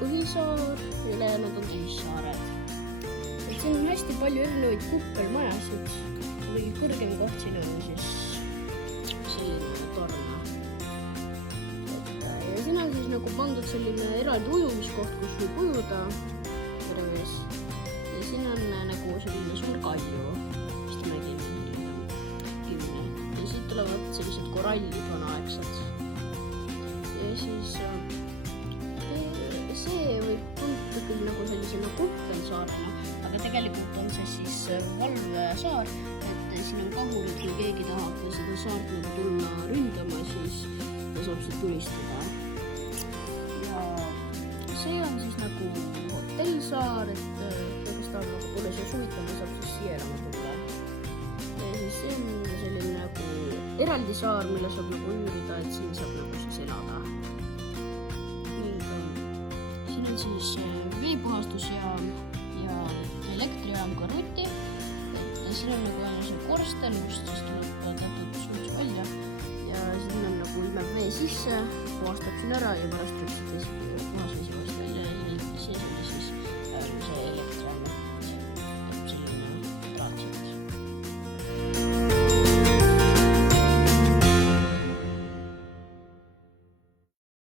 põhisaar ja ülejäänud on teissaared. Et siin on hästi palju erinevaid kuppelmajasid. Või kõrgem koht siin on siis selline torn. Ja siin on siis nagu pandud selline eraldi ujumiskoht, kus võib ujuda terves. Ja siin on nagu selline suur kalju, vist mägi. Ja siit tulevad sellised korallid vanaaegsed. Ja siis see võib tunduda küll nagu sellisena kuppelsaarena, aga tegelikult on see siis valvesaar, et siin on kahurid, kui keegi tahab seda saart nagu tulla ründama, siis ta saab seda tulistada. Ja see on siis nagu hotellsaar, et kes tahab nagu tulla siia suvitama, saab siis siia elama tulla. Ja siis see on selline nagu eraldi saar, mille saab nagu üürida, et siin saab nagu siis elada. Siin on siis veepuhastusjaam ja elektrijaam kõrvuti. Et siin on nagu see korsten, kust siis tuleb teatud suits välja. Ja siin on nagu imeb vee sisse, puhastab siin ära ja pärast võiks puhas vesi